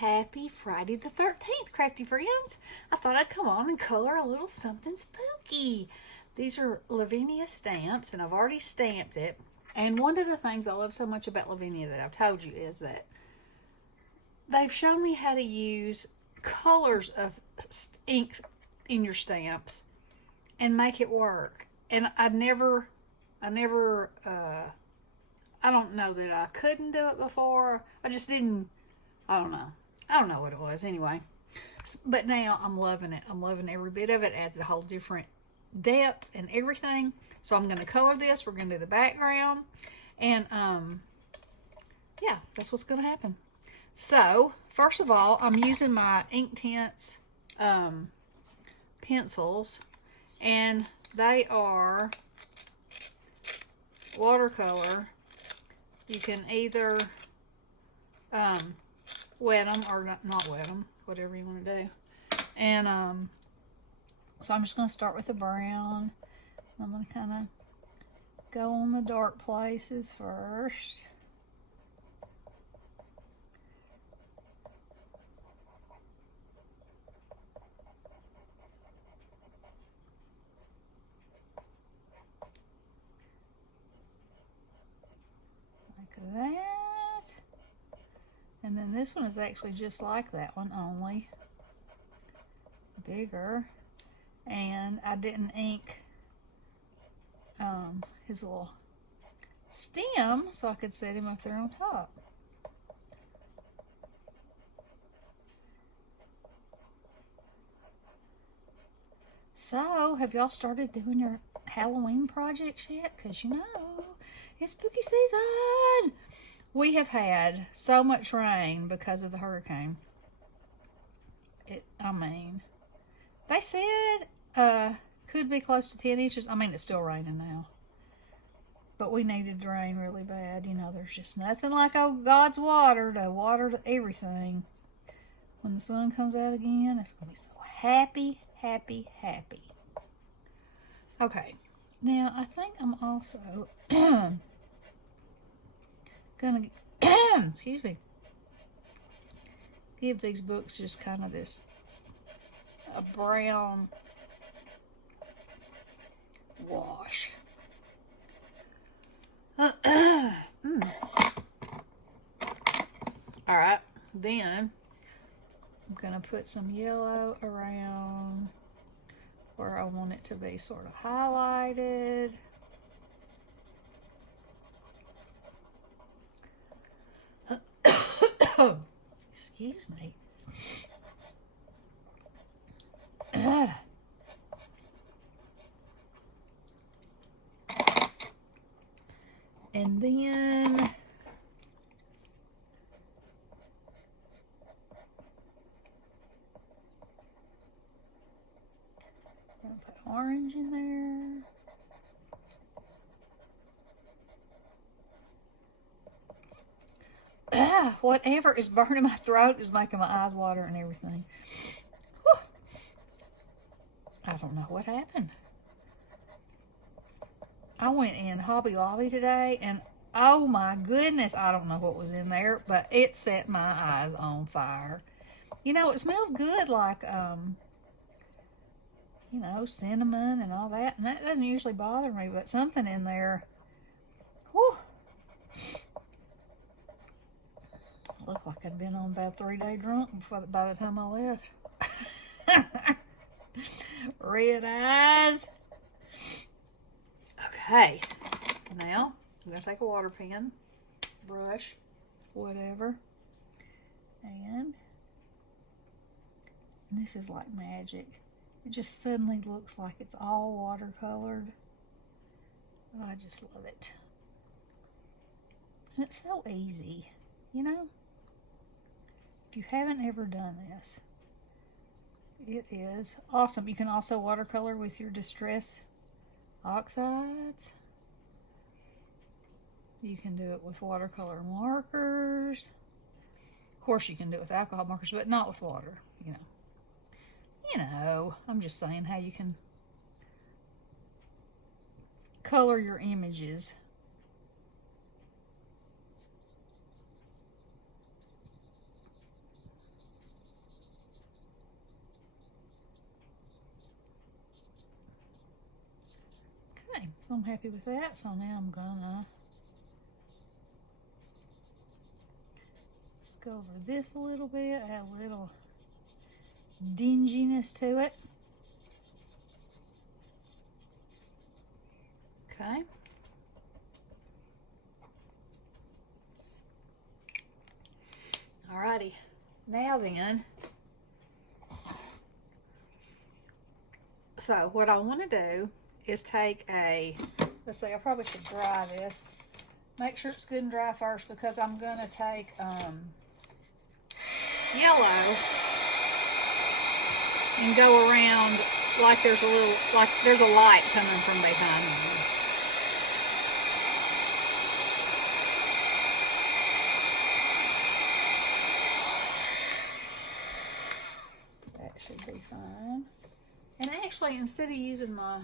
Happy Friday the 13th, Crafty Friends. I thought I'd come on and color a little something spooky. These are Lavinia stamps, and I've already stamped it. And one of the things I love so much about Lavinia that I've told you is that they've shown me how to use colors of inks in your stamps and make it work. And I don't know that I couldn't do it before. I just didn't, I don't know. I don't know what it was anyway. But now I'm loving it. I'm loving every bit of it. It adds a whole different depth and everything. So I'm going to color this. We're going to do the background. And, yeah, that's what's going to happen. So, first of all, I'm using my Inktense pencils. And they are watercolor. You can either wet them or not wet them, whatever you want to do. And so I'm just going to start with the brown. I'm going to kind of go on the dark places first. Like that. And then this one is actually just like that one, only bigger. And I didn't ink his little stem, so I could set him up there on top. So, have y'all started doing your Halloween projects yet? Because you know, it's spooky season. We have had so much rain because of the hurricane. They said could be close to 10 inches. I mean, it's still raining now. But we needed to rain really bad. You know, there's just nothing like God's water to water everything. When the sun comes out again, it's going to be so happy, happy, happy. Okay. Now, I think I'm also going to, excuse me, give these books just kind of this a brown wash. Alright, then I'm going to put some yellow around where I want it to be sort of highlighted. Excuse me. And then I'm going to put orange in there. Whatever is burning my throat is making my eyes water and everything. Whew. I don't know what happened. I went in Hobby Lobby today and oh my goodness, I don't know what was in there, but it set my eyes on fire. You know, it smells good like, you know, cinnamon and all that. And that doesn't usually bother me, but something in there, whew. Looked like I'd been on about a 3-day drunk by the time I left. Red eyes. Okay, now I'm going to take a water pen, brush, whatever, and this is like magic. It just suddenly looks like it's all watercolored. I just love it. And it's so easy, you know? If you haven't ever done this, it is awesome. You can also watercolor with your Distress oxides. You can do it with watercolor markers. Of course, you can do it with alcohol markers, but not with water, you know. You know, I'm just saying how you can color your images. So I'm happy with that. So now I'm gonna just go over this a little bit, add a little dinginess to it. Okay. Alrighty. Now then, so what I want to do is take a, let's see, I probably should dry this. Make sure it's good and dry first, because I'm going to take yellow and go around like there's a light coming from behind me. That should be fine. And actually, instead of using my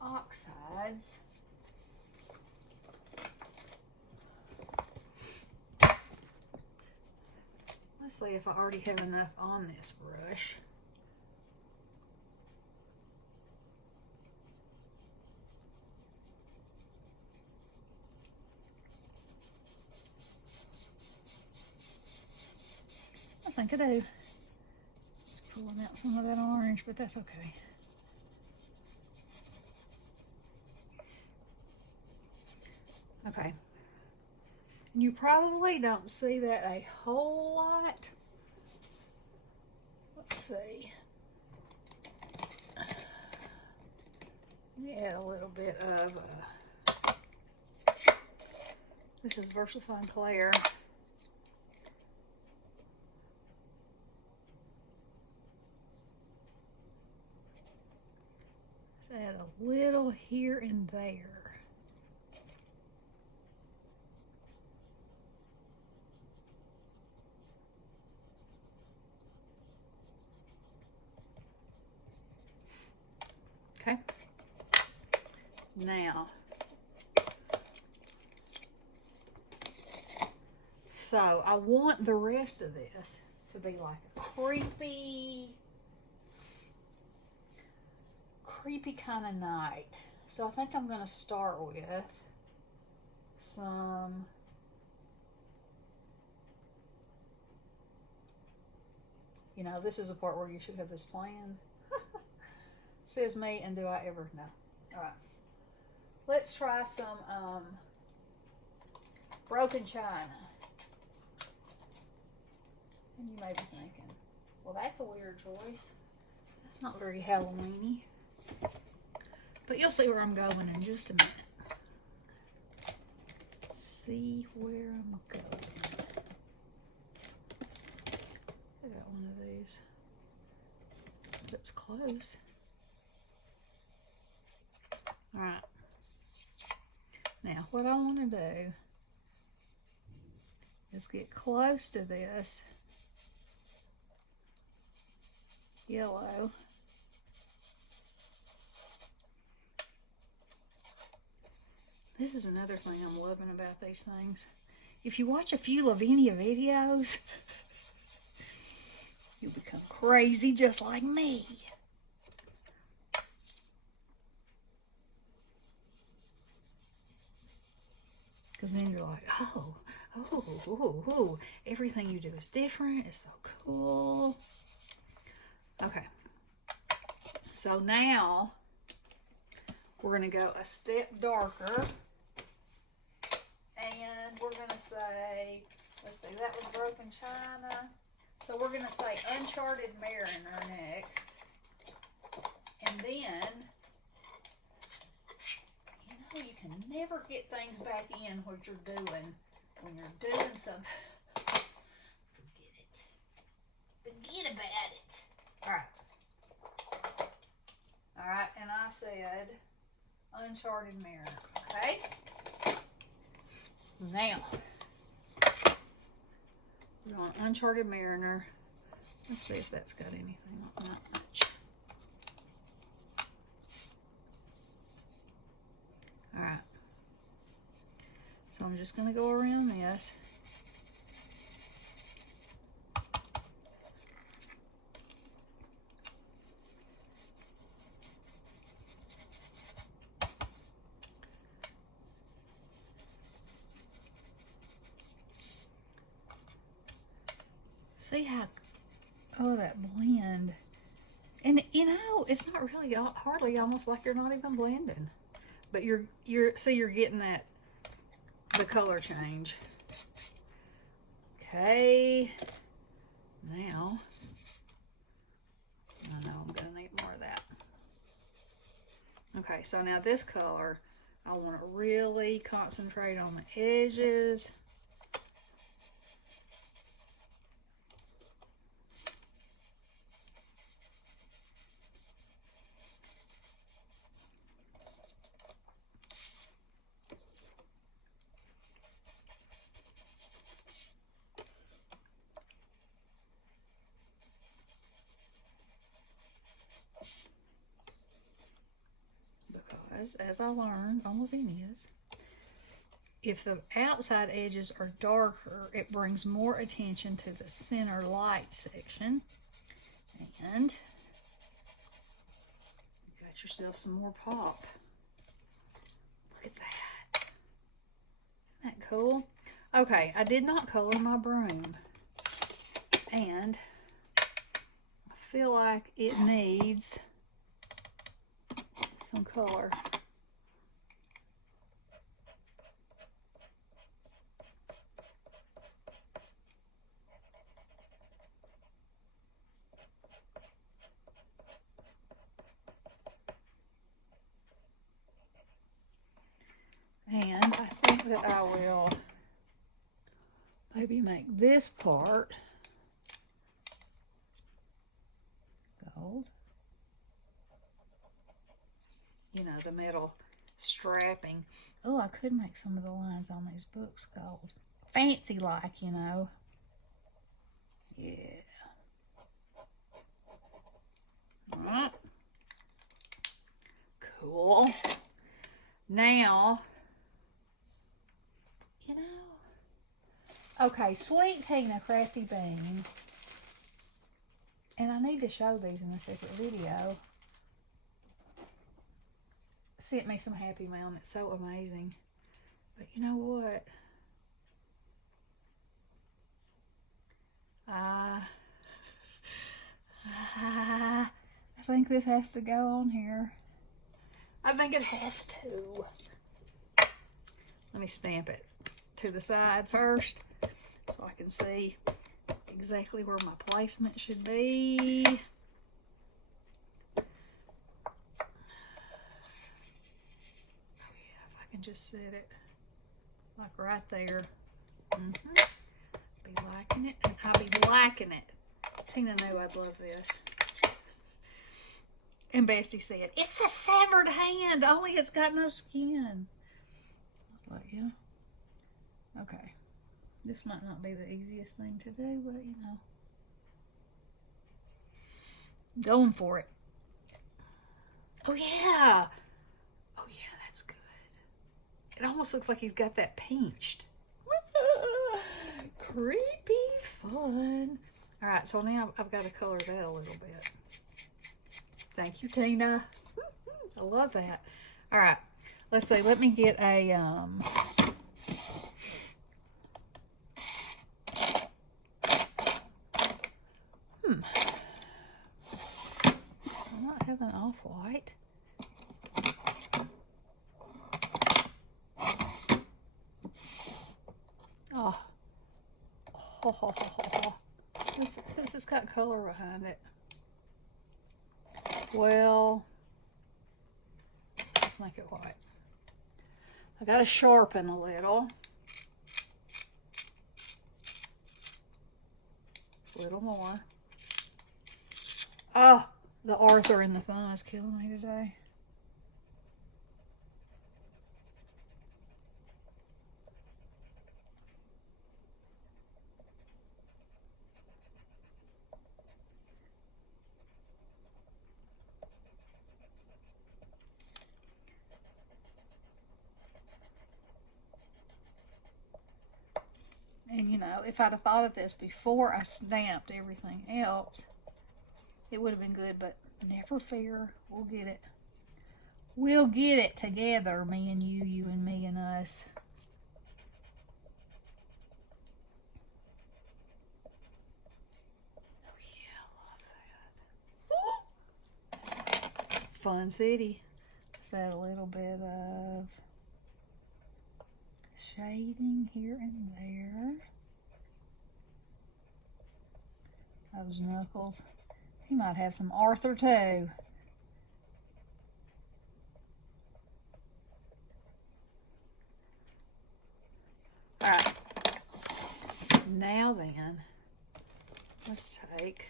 oxides, let's see if I already have enough on this brush. I think I do. It's pulling out some of that orange, but that's okay. Okay. You probably don't see that a whole lot. Let's see. Add a little bit of, this is VersaFine Clair. Add a little here and there. Okay. Now, so I want the rest of this to be like a creepy kind of night. So I think I'm going to start with some this is a part where you should have this planned. Says me, and do I ever? No. All right. Let's try some broken china. And you may be thinking, well, that's a weird choice. That's not very Halloween-y. But you'll see where I'm going in just a minute. See where I'm going. I got one of these. That's close. Alright. Now, what I want to do is get close to this yellow. This is another thing I'm loving about these things. If you watch a few Lavinia videos, you'll become crazy just like me. Because then you're like, oh, everything you do is different. It's so cool. Okay. So now we're going to go a step darker. And we're going to say, let's see, that was broken china. So we're going to say Uncharted Mariner next. And then, you can never get things back in what you're doing when you're doing something. Forget it. Forget about it. Alright. Alright, and I said Uncharted Mariner. Okay? Now, we're on Uncharted Mariner. Let's see if that's got anything. Not much. Alright. So I'm just going to go around this. See how, oh, that blend. And you know, it's not really hardly almost like you're not even blending. But see, you're getting that, the color change. Okay. Now, I know I'm going to need more of that. Okay, so now this color, I want to really concentrate on the edges. Because, as I learned on Lavinia's, if the outside edges are darker, it brings more attention to the center light section. And you got yourself some more pop. Look at that. Isn't that cool? Okay, I did not color my broom. And I feel like it needs some color. And I think that I will maybe make this part gold. You know, the metal strapping. Oh, I could make some of the lines on these books gold. Fancy like, you know. Yeah. Alright. Cool. Now, you know, okay, Sweet Tina Crafty Bean, and I need to show these in a separate video, sent me some Happy Mail, and it's so amazing. But you know what? I think this has to go on here. I think it has to. Let me stamp it to the side first so I can see exactly where my placement should be. Oh yeah, if I can just set it like right there. Be liking it, and I'll be liking it. Tina knew I'd love this. And Bestie said, it's the severed hand, only it's got no skin. I was like, yeah. Okay. This might not be the easiest thing to do, but you know. Going for it. Oh yeah. Oh yeah, that's good. It almost looks like he's got that pinched. Creepy fun. Alright, so now I've got to color that a little bit. Thank you, Tina. I love that. All right, let's see. Let me get a I'm not having off-white. Oh. Since it's got color behind it. Well, let's make it white. I got to sharpen a little. A little more. Oh, the Arthur in the thumb is killing me today. And you know, if I'd have thought of this before I stamped everything else, it would have been good, but never fear, we'll get it. We'll get it together, me and you, you and me and us. Fun City. Let's add a little bit of shading here and there. Those knuckles. He might have some Arthur too. Alright. Now then, let's take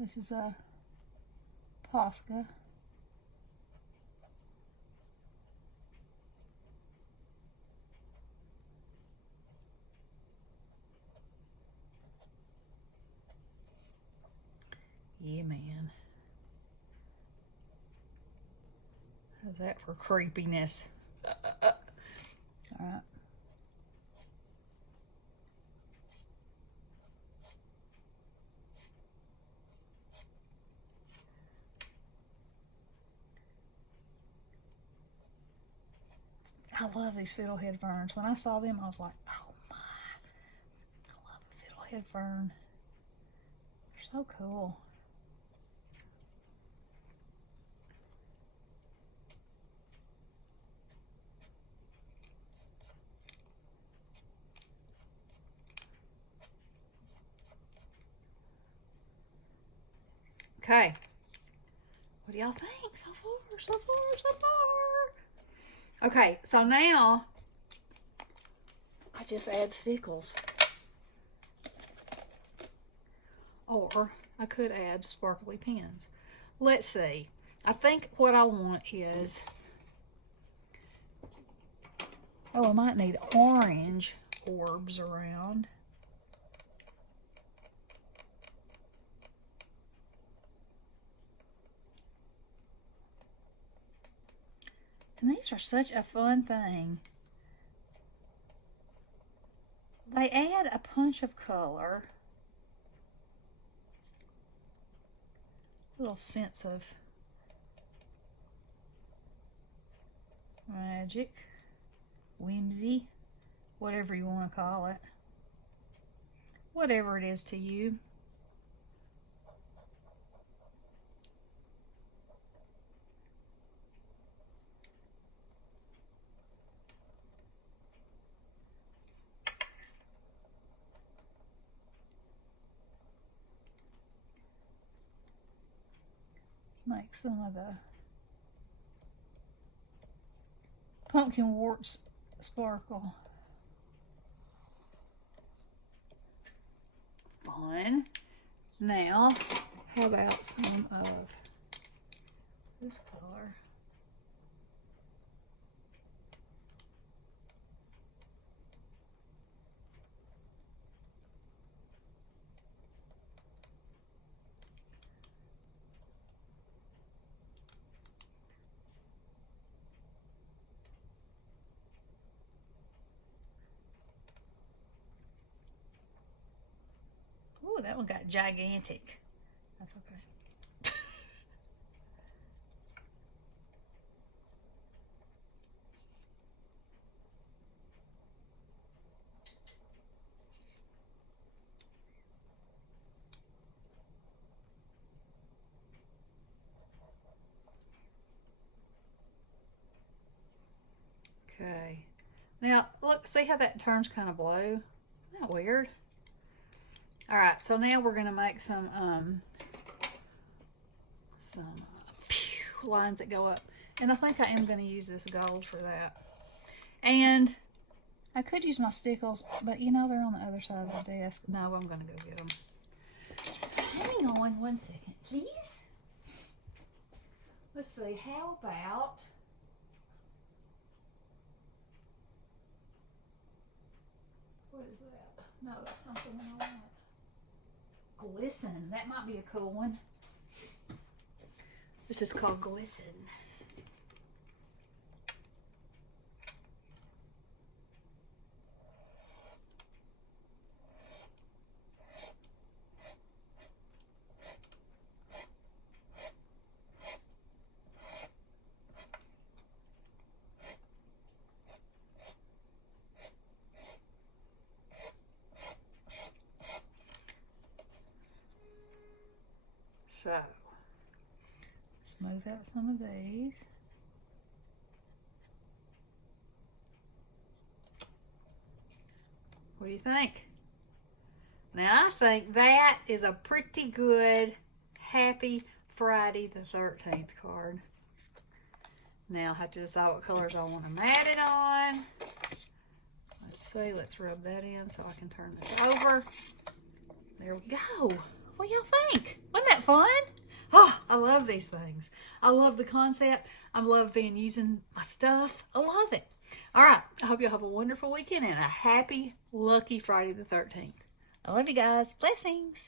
this is a Posca. Yeah, man. How's that for creepiness? All right. I love these fiddlehead ferns. When I saw them, I was like, oh my, I love a fiddlehead fern. They're so cool. Okay. What do y'all think so far? So far. Okay, so now I just add stickles. Or I could add sparkly pins. Let's see. I think what I want is, oh, I might need orange orbs around. And these are such a fun thing. They add a punch of color. A little sense of magic, whimsy, whatever you want to call it. Whatever it is to you. Make some of the pumpkin warts sparkle. Fun. Now, how about some of this color? Ooh, that one got gigantic. That's okay. Okay. Now, look, see how that turns kind of blue? Isn't that weird? All right, so now we're going to make some lines that go up. And I think I am going to use this gold for that. And I could use my stickles, but you know they're on the other side of the desk. No, I'm going to go get them. Hang on one second, please. Let's see, how about... What is that? No, that's not the one I want. Glisten. That might be a cool one. This is called Glisten. So, smooth out some of these. What do you think? Now, I think that is a pretty good Happy Friday the 13th card. Now, I have to decide what colors I want to mat it on. Let's see. Let's rub that in so I can turn this over. There we go. What do y'all think? Wasn't that fun? Oh, I love these things. I love the concept. I love using my stuff. I love it. All right. I hope you'll have a wonderful weekend and a happy, lucky Friday the 13th. I love you guys. Blessings.